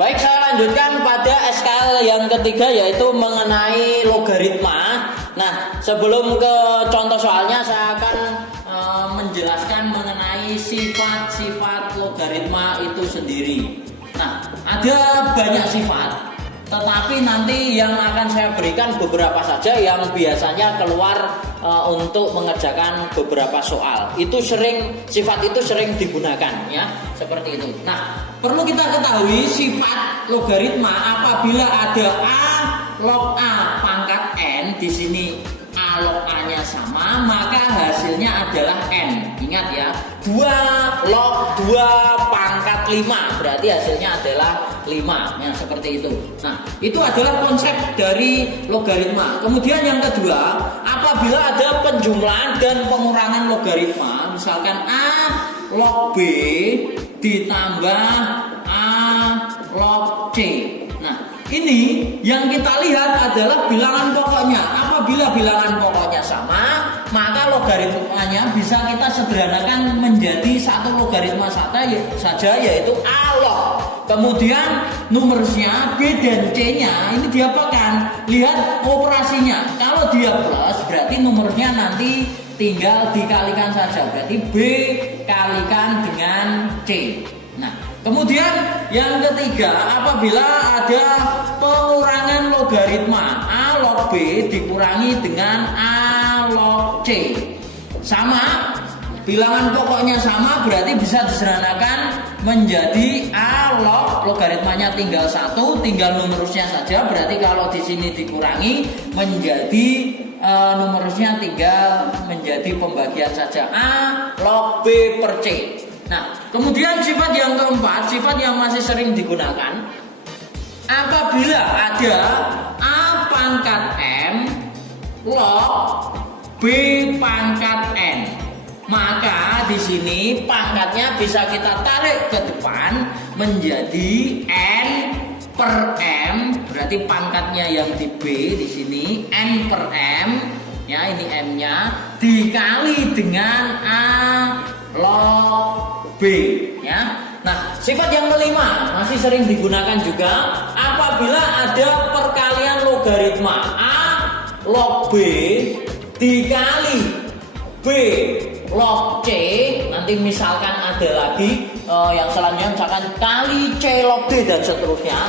Baik, saya lanjutkan pada SKL yang ketiga, yaitu mengenai logaritma. Nah, sebelum ke contoh soalnya, saya akan menjelaskan mengenai sifat-sifat logaritma itu sendiri. Nah, ada banyak sifat, tetapi nanti yang akan saya berikan beberapa saja yang biasanya keluar untuk mengerjakan beberapa soal. Sifat itu sering digunakan, ya, seperti itu. Nah, perlu kita ketahui sifat logaritma apabila ada a log a pangkat n, di sini a log a-nya sama, maka hasilnya adalah n. Ingat ya, 2 log 2 pangkat 5, berarti hasilnya adalah 5, ya, seperti itu. Nah, itu adalah konsep dari logaritma. Kemudian yang kedua, apabila ada penjumlahan dan pengurangan logaritma, misalkan a log b ditambah a log c. Nah, ini yang kita lihat adalah bilangan pokoknya. Apabila bilangan pokoknya sama, maka logaritmanya bisa kita sederhanakan menjadi satu logaritma saja, yaitu a log. Kemudian numerusnya b dan c-nya ini diapakan? Lihat operasinya. Kalau dia plus, berarti numerusnya nanti tinggal dikalikan saja, berarti b kalikan dengan c. Nah, kemudian yang ketiga, apabila ada pengurangan logaritma, a log b dikurangi dengan a log c, sama, bilangan pokoknya sama, berarti bisa disederhanakan menjadi a log, logaritmanya tinggal 1, tinggal numerusnya saja, berarti kalau di sini dikurangi menjadi numerusnya tinggal menjadi pembagian saja, a log b per c. Nah, kemudian sifat yang keempat, sifat yang masih sering digunakan, apabila ada a pangkat m log b pangkat n, maka di sini pangkatnya bisa kita tarik ke depan menjadi n per m, berarti pangkatnya yang di b di sini n per m, ya, ini m-nya dikali dengan a log b, ya. Nah, sifat yang kelima masih sering digunakan juga apabila ada perkalian logaritma a log b dikali b log c. Nanti misalkan ada lagi yang selanjutnya, misalkan kali c log d dan seterusnya.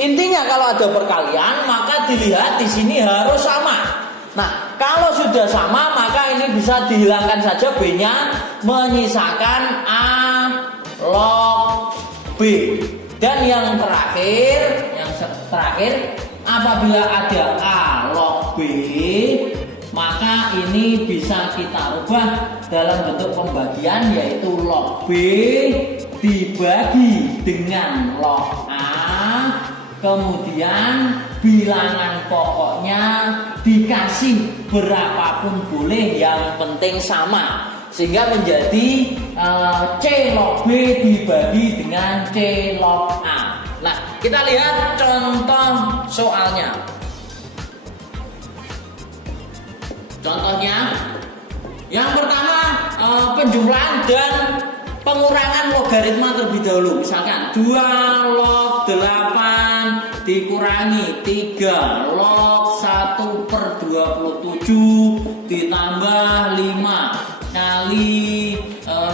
Intinya kalau ada perkalian maka dilihat di sini harus sama. Nah, kalau sudah sama maka ini bisa dihilangkan saja b-nya, menyisakan a log b. Dan yang terakhir, apabila ada a log b, maka ini bisa kita ubah dalam bentuk pembagian, yaitu log b dibagi dengan log a, kemudian bilangan pokoknya dikasih berapapun boleh, yang penting sama, sehingga menjadi c log b dibagi dengan c log a. Nah, kita lihat contoh soalnya. Contohnya, yang pertama penjumlahan dan pengurangan logaritma terlebih dahulu. Misalkan 2 log 8 dikurangi 3 log 1 per 27 ditambah 5 kali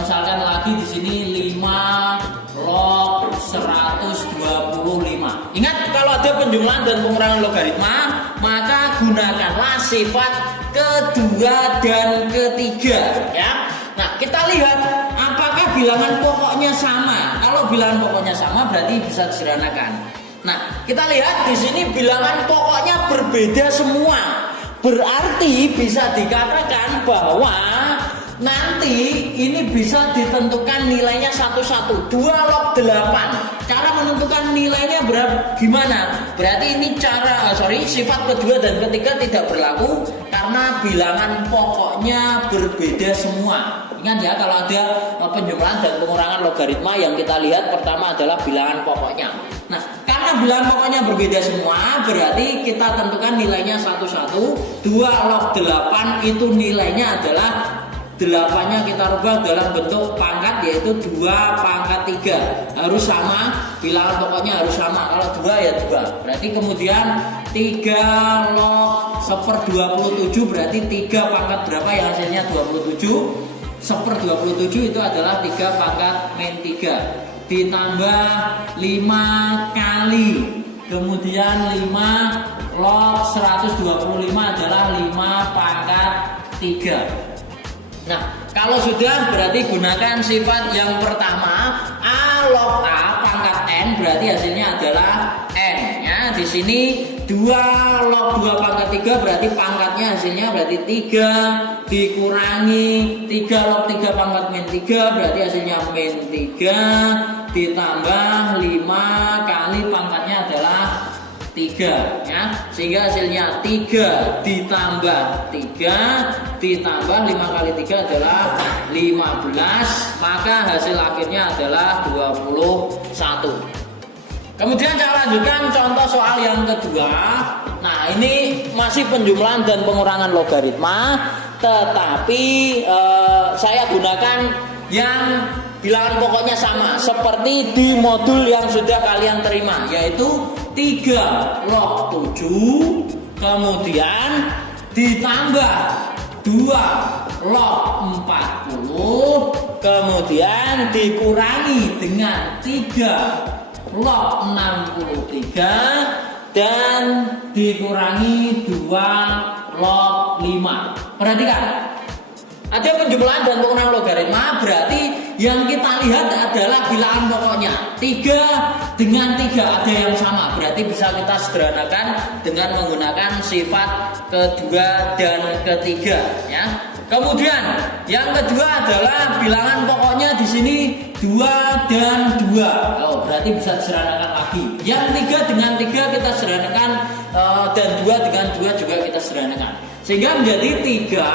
misalkan lagi di sini 5 log 125. Ingat, kalau ada penjumlahan dan pengurangan logaritma, maka gunakanlah sifat kedua dan ketiga, ya. Nah, kita lihat apakah bilangan pokoknya sama. Kalau bilangan pokoknya sama berarti bisa disederhanakan. Nah, kita lihat di sini bilangan pokoknya berbeda semua. Berarti bisa dikatakan bahwa nanti ini bisa ditentukan nilainya satu-satu. 2 log 8. Cara menentukan nilainya gimana? Berarti ini sifat kedua dan ketiga tidak berlaku karena bilangan pokoknya berbeda semua. Ingat ya, kalau ada penjumlahan dan pengurangan logaritma, yang kita lihat pertama adalah bilangan pokoknya. Nah, karena bilangan pokoknya berbeda semua, berarti kita tentukan nilainya satu-satu. 2 log 8 itu nilainya adalah 8-nya kita rubah dalam bentuk pangkat, yaitu 2 pangkat 3. Harus sama, bilangan pokoknya harus sama. Kalau 2 ya 2. Berarti kemudian 3 log 1/27 berarti 3 pangkat berapa yang hasilnya 27? 1/27 itu adalah 3 pangkat min 3. Ditambah 5 kali. Kemudian 5 log 125 adalah 5 pangkat 3. Nah, kalau sudah berarti gunakan sifat yang pertama, A log A pangkat N, berarti hasilnya adalah N ya. Di sini 2 log 2 pangkat 3 berarti pangkatnya hasilnya berarti 3 dikurangi 3 log 3 pangkat min 3 berarti hasilnya min 3 ditambah 5 kali pangkatnya adalah 3 ya, sehingga hasilnya 3 ditambah 3 ditambah 5 kali 3 adalah 15, maka hasil akhirnya adalah 21. Kemudian saya lanjutkan contoh soal yang kedua. Nah, ini masih penjumlahan dan pengurangan logaritma, tetapi saya gunakan yang bilangan pokoknya sama seperti di modul yang sudah kalian terima, yaitu 3 log 7 kemudian ditambah 2 log 40 kemudian dikurangi dengan 3 log 63 dan dikurangi 2 log 5. Perhatikan, ada penjumlahan dan pengurangan logaritma, berarti yang kita lihat adalah bilangan pokoknya 3 dengan 3 ada yang sama, berarti bisa kita sederhanakan dengan menggunakan sifat kedua dan ketiga ya. Kemudian yang kedua adalah bilangan pokoknya di sini 2 dan 2. Oh, berarti bisa disederhanakan lagi. Yang 3 dengan 3 kita sederhanakan, dan 2 dengan 2 juga kita sederhanakan. Sehingga menjadi 3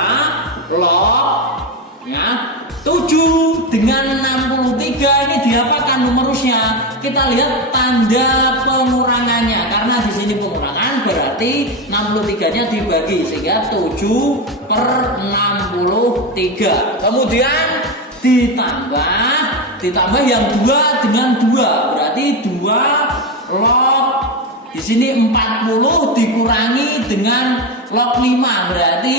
log ya 7 dengan 63 ini diapakan numerusnya? Kita lihat tanda pengurangannya, karena di sini pengurangan berarti 63-nya dibagi sehingga 7/63. Kemudian ditambah yang 2 dengan 2 berarti 2 log di sini 40 dikurangi dengan log 5 berarti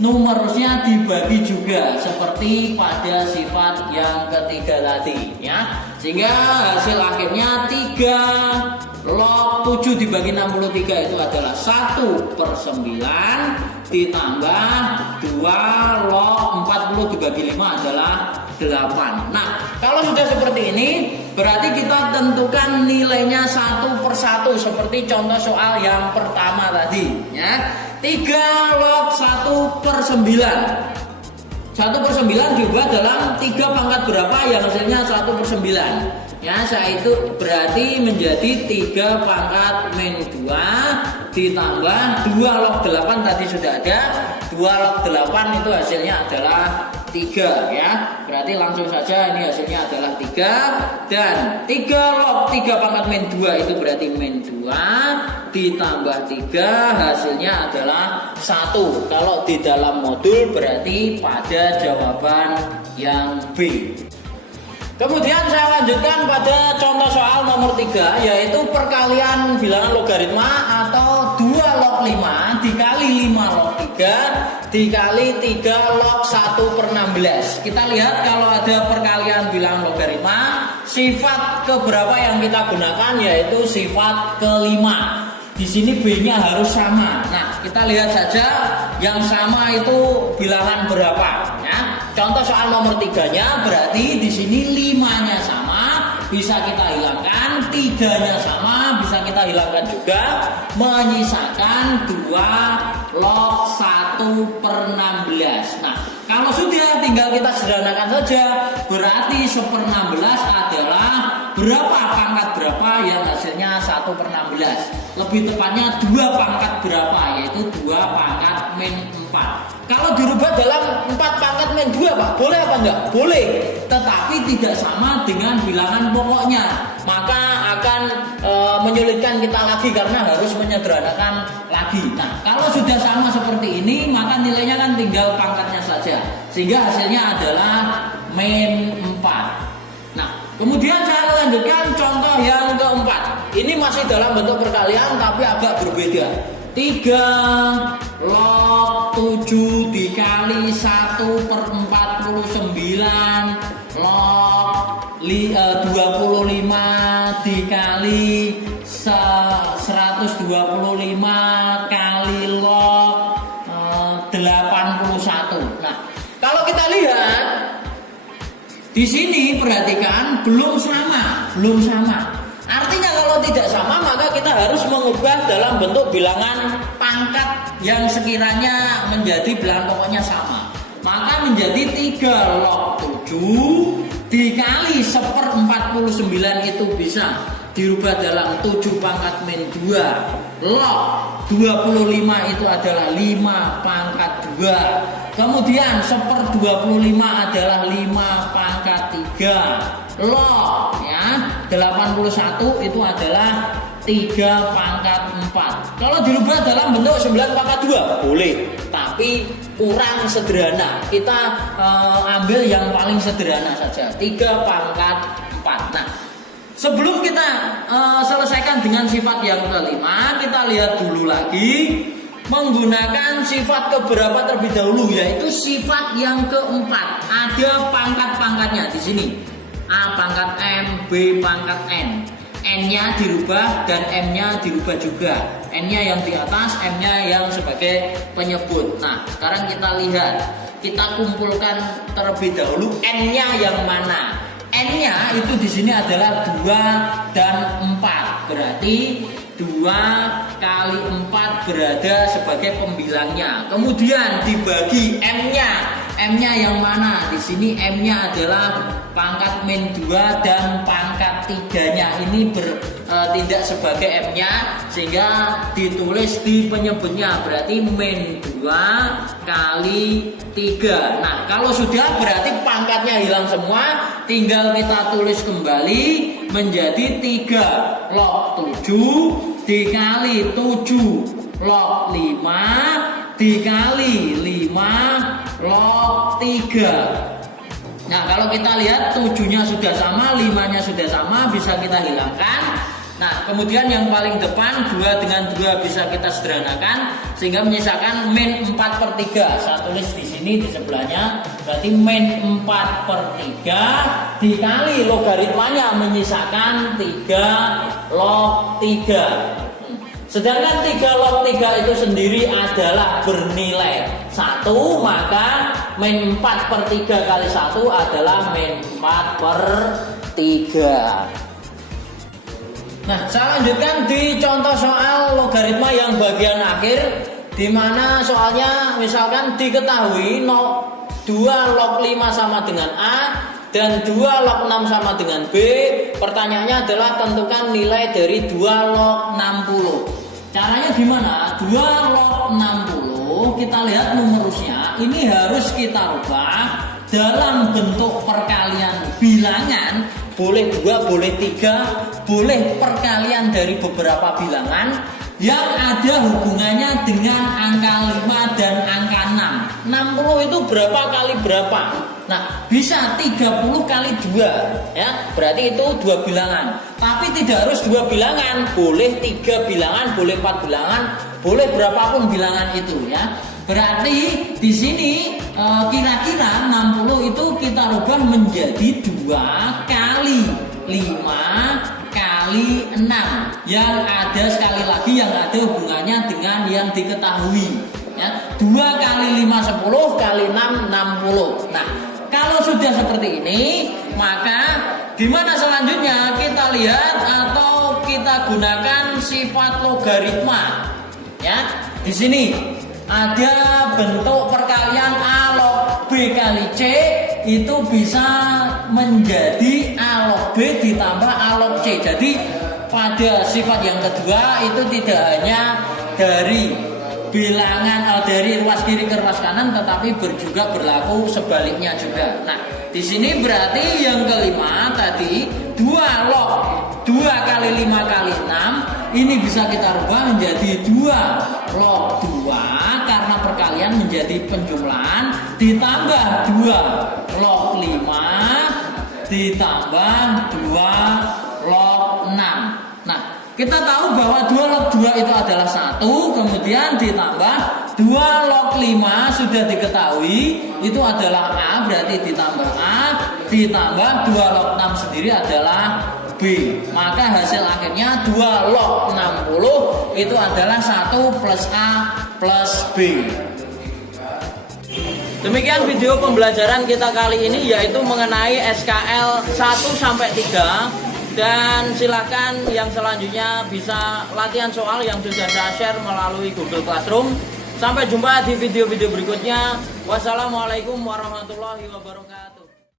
numerusnya dibagi juga seperti pada sifat yang ketiga tadi ya, sehingga hasil akhirnya 3 log 7 dibagi 63 itu adalah 1/9 ditambah 2 log 40 dibagi 5 adalah 8. Nah, kalau sudah seperti ini berarti kita tentukan nilainya 1/1 seperti contoh soal yang pertama tadi ya. 3 log 1/9. 1/9 juga dalam 3 pangkat berapa yang hasilnya 1/9 ya, yaitu berarti menjadi 3 pangkat min 2 ditambah 2 log 8 tadi sudah ada, 2 log 8 itu hasilnya adalah 3 ya, berarti langsung saja ini hasilnya adalah 3 dan 3 log 3 pangkat min 2 itu berarti min 2 ditambah 3 hasilnya adalah 1. Kalau di dalam modul berarti pada jawaban yang B. Kemudian saya lanjutkan pada contoh soal nomor 3, yaitu perkalian bilangan logaritma atau 2 log 5 dikali 5 log 3 dikali 3 log 1/16. Kita lihat kalau ada perkalian bilangan logaritma, sifat keberapa yang kita gunakan yaitu sifat kelima. Di sini B-nya harus sama. Nah, kita lihat saja yang sama itu bilangan berapa ya. Contoh soal nomor 3-nya berarti di sini 5-nya sama, bisa kita hilangkan, 3-nya sama, bisa kita hilangkan juga, menyisakan 2 log 1/16. Nah, kalau sudah tinggal kita sederhanakan saja, berarti 1/16 adalah berapa pangkat berapa yang hasilnya 1/16. Lebih tepatnya 2 pangkat berapa, yaitu 2 pangkat min 4. Kalau dirubah dalam 4 pangkat min 2 Pak, boleh apa enggak? Boleh, tetapi tidak sama dengan bilangan pokoknya, maka akan menyulitkan menyulitkan kita lagi karena harus menyederhanakan lagi. Nah, kalau sudah sama seperti ini, maka nilainya kan tinggal pangkatnya saja, sehingga hasilnya adalah min 4. Nah, kemudian saya lanjutkan contoh yang keempat. Ini masih dalam bentuk perkalian tapi agak berbeda. 3 log 7 dikali 1/49 log 25 dikali 125 kali log 81. Nah, kalau kita lihat di sini perhatikan belum sama. Artinya kalau tidak sama maka kita harus mengubah dalam bentuk bilangan pangkat yang sekiranya menjadi bilangan pokoknya sama. Maka menjadi 3 log 7 dikali 1/49 itu bisa dirubah dalam 7 pangkat min 2 log 25 itu adalah 5 pangkat 2. Kemudian 1/25 adalah 5 pangkat 3 log ya 81 itu adalah 3 pangkat 4. Kalau dirubah dalam bentuk 9 pangkat 2 boleh, tapi kurang sederhana. Kita ambil yang paling sederhana saja, 3 pangkat 4. Nah, sebelum kita selesaikan dengan sifat yang kelima, kita lihat dulu lagi menggunakan sifat keberapa terlebih dahulu, yaitu sifat yang keempat. Ada pangkat-pangkatnya di sini. A pangkat M, B pangkat N. N-nya dirubah dan M-nya dirubah juga. N-nya yang di atas, M-nya yang sebagai penyebut. Nah, sekarang kita lihat. Kita kumpulkan terlebih dahulu N-nya yang mana. N-nya itu di sini adalah 2 dan 4. Berarti 2 kali 4 berada sebagai pembilangnya. Kemudian dibagi M-nya. M-nya yang mana? Di sini M-nya adalah pangkat min 2 dan pangkat 3-nya ini bertindak sebagai M-nya, sehingga ditulis di penyebutnya, berarti min 2 kali 3. Nah, kalau sudah berarti pangkatnya hilang semua, tinggal kita tulis kembali menjadi 3 log 7 dikali 7 log 5 dikali 5 log 3. Nah, kalau kita lihat 7-nya sudah sama, 5-nya sudah sama, bisa kita hilangkan. Nah, kemudian yang paling depan 2 dengan 2 bisa kita sederhanakan sehingga menyisakan min 4/3. Saya tulis di sini di sebelahnya, berarti min 4/3 dikali logaritmanya menyisakan 3 log 3. Sedangkan 3 log 3 itu sendiri adalah bernilai 1, maka min 4/3 kali 1 adalah min 4/3. Nah, saya lanjutkan di contoh soal logaritma yang bagian akhir, di mana soalnya misalkan diketahui 2 log 5 sama dengan A dan 2 log 6 sama dengan B. Pertanyaannya adalah tentukan nilai dari 2 log 60. Caranya gimana? 2 log 60, kita lihat numerusnya, ini harus kita rubah dalam bentuk perkalian bilangan. Boleh 2, boleh 3, boleh perkalian dari beberapa bilangan yang ada hubungannya dengan angka 5 dan angka 6. 60 itu berapa kali berapa? Nah, bisa 30 kali 2 ya, berarti itu 2 bilangan. Tapi tidak harus 2 bilangan, boleh 3 bilangan, boleh 4 bilangan, boleh berapapun bilangan itu ya. Berarti di sini kira-kira 60 itu kita rubah menjadi 2 kali 5 kali 6 yang ada, sekali lagi, yang ada hubungannya dengan yang diketahui ya. 2 kali 5 10 kali 6 60. Nah, kalau sudah seperti ini, maka gimana selanjutnya? Kita lihat atau kita gunakan sifat logaritma ya. Di sini ada bentuk perkalian A log B kali C, itu bisa menjadi A log B ditambah A log C. Jadi pada sifat yang kedua itu tidak hanya dari bilangan dari ruas kiri ke ruas kanan, tetapi juga berlaku sebaliknya juga. Nah, di sini berarti yang kelima tadi 2 log 2 kali 5 kali 6 ini bisa kita rubah menjadi 2 log 2 karena perkalian menjadi penjumlahan ditambah 2 log 5 ditambah 2 log 6. Nah, kita tahu bahwa 2 log 2 itu adalah 1, kemudian ditambah 2 log 5 sudah diketahui itu adalah A, berarti ditambah A, ditambah 2 log 6 sendiri adalah B. Maka hasil akhirnya 2 log 60 itu adalah 1 plus A plus B. Demikian video pembelajaran kita kali ini, yaitu mengenai SKL 1 sampai 3. Dan silahkan yang selanjutnya bisa latihan soal yang sudah saya share melalui Google Classroom. Sampai jumpa di video-video berikutnya. Wassalamualaikum warahmatullahi wabarakatuh.